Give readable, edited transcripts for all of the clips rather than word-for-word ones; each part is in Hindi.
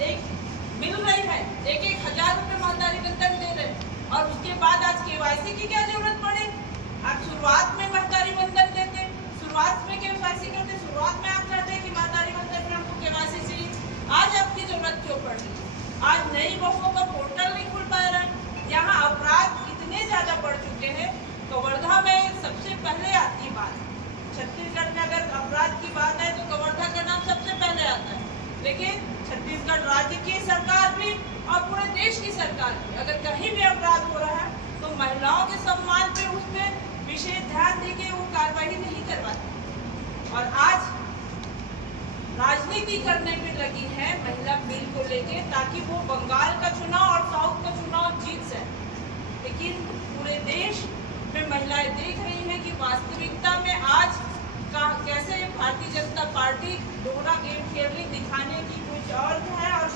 एक मिल रही है, 1,000 रुपये महतारी वेतन दे रहे, और उसके बाद आज केवाईसी की क्या जरूरत पड़े? आप शुरुआत में महतारी वेतन देते, शुरुआत में केवाईसी करते, शुरुआत में आप चाहते हैं कि महतारी वेतन में हमको केवाईसी चाहिए, आज आपकी जरूरत क्यों पड़ रही है? आज नई बहुओं का पोर्टल नहीं खुल पा रहा है। यहाँ अपराध इतने ज्यादा बढ़ चुके हैं। कवर्धा में सबसे पहले आती बात, छत्तीसगढ़ में अगर अपराध की बात है तो कवर्धा का नाम सबसे पहले आता है, लेकिन छत्तीसगढ़ राज्य की सरकार भी और पूरे देश की सरकार भी अगर कहीं भी अपराध हो रहा है तो महिलाओं के सम्मान पे उस पर विशेष ध्यान देके वो कार्रवाई नहीं करवाती, और आज राजनीति करने में लगी है महिला बिल को लेके, ताकि वो बंगाल का चुनाव और साउथ का चुनाव जीत सके। लेकिन पूरे देश में महिलाएं देख रही हैं कि वास्तविकता में आज कैसे भारतीय जनता पार्टी दोहरा गेम खेल रही, दिखाने की कुछ और है और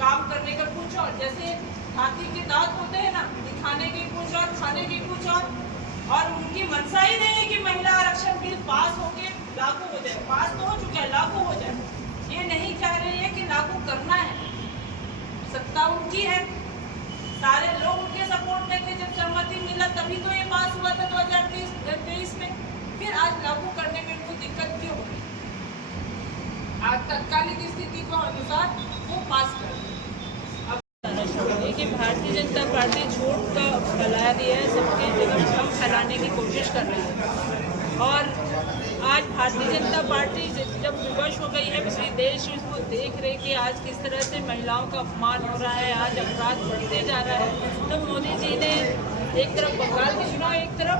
काम करने का कुछ और। जैसे हाथी के दांत होते हैं ना, दिखाने के कुछ और, खाने के कुछ और उनकी मंशा ही नहीं है कि महिला आरक्षण बिल पास होके लागू हो जाए। पास तो हो चुका है, लागू हो जाए, ये नहीं चाह रही है कि लागू करना है। सत्ता उनकी है, सारे लोग उनके सपोर्ट में थे, जब सहमति मिला तभी तो ये पास हुआ था 2023 में। फिर आज लागू करने में उनको दिक्कत क्यों हो रही? आज तत्कालिक स्थिति को अनुसार वो पास कर कि भारतीय जनता पार्टी झूठ का फैला दिया है, सबकी जगह भ्रम फैलाने की कोशिश कर रही है। और आज भारतीय जनता पार्टी जब विवश हो गई है, पूरे देश इसको देख रहे कि आज किस तरह से महिलाओं का अपमान हो रहा है, आज अपराध बढ़ते जा रहा है, तो मोदी जी ने एक तरफ बंगाल के चुनाव, एक तरफ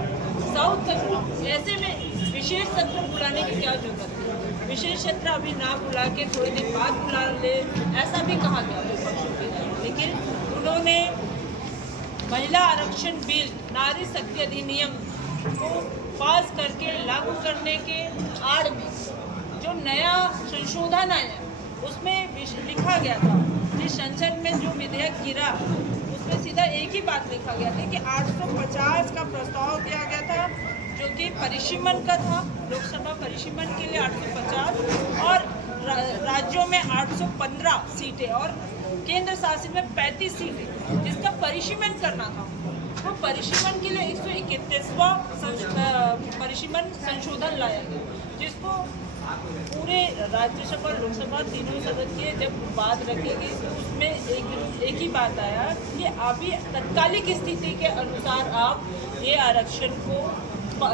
साउथ का चुनाव, ऐसे में विशेष सत्र बुलाने की क्या जरूरत है? विशेष सत्र अभी ना बुला के थोड़े दिन बाद बुला ले, ऐसा भी कहा गया विपक्षों के लिए। लेकिन उन्होंने महिला आरक्षण बिल, नारी शक्ति अधिनियम को पास करके लागू करने के आड़ में जो नया संशोधन आया उसमें लिखा गया था, जिस संसद में जो विधेयक गिरा उसमें सीधा एक ही बात लिखा गया था कि 850 का प्रस्ताव दिया गया था, जो कि परिसीमन का था, लोकसभा परिसीमन के लिए 850 और राज्यों में 815 सीटें और केंद्र शासित में 35 सीटें, जिसका परिसीमन करना था। तो परिसीमन के लिए 131वां परिसीमन संशोधन लाया गया, जिसको पूरे राज्यसभा लोकसभा तीनों सदस्य जब बात रखेगी तो उसमें एक ही बात आया कि अभी तत्कालिक स्थिति के अनुसार आप ये आरक्षण को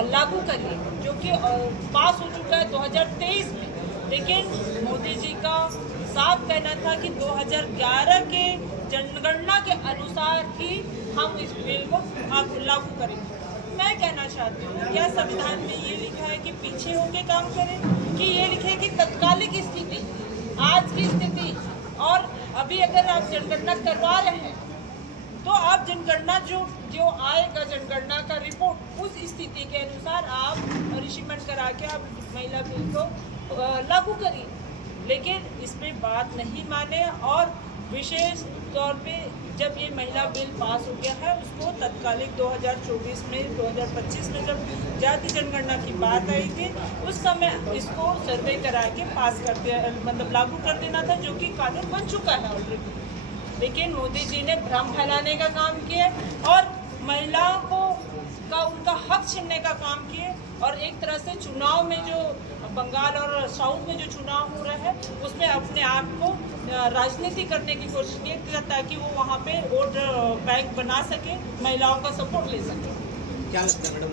लागू करिए, जो कि पास हो चुका है 2023 में। लेकिन मोदी जी का साफ कहना था कि 2011 के जनगणना के अनुसार ही हम इस बिल को लागू करेंगे। मैं कहना चाहती हूँ, क्या संविधान में ये लिखा है कि पीछे होके काम करें, कि ये लिखे कि तत्कालिक स्थिति, आज की स्थिति, और अभी अगर आप जनगणना करवा रहे हैं तो आप जनगणना जो आएगा जनगणना का रिपोर्ट, उस स्थिति के अनुसार आप परिसीमन करा के आप महिला बिल को लागू करिए। लेकिन इसमें बात नहीं माने, और विशेष तौर पे जब ये महिला बिल पास हो गया है उसको तत्कालिक 2024 में 2025 में जब जाति जनगणना की बात आई थी उस समय इसको सर्वे करा के पास कर दिया, मतलब लागू कर देना था, जो कि कानून बन चुका है ऑलरेडी। लेकिन मोदी जी ने भ्रम फैलाने का काम किया और महिलाओं को उनका हक छीनने का काम किए, और एक तरह से चुनाव में जो बंगाल और साउथ में जो चुनाव हो रहा है उसमें अपने आप को राजनीति करने की कोशिश की, ताकि वो वहाँ पे वोट बैंक बना सके, महिलाओं का सपोर्ट ले सके। क्या लगता है मैडम?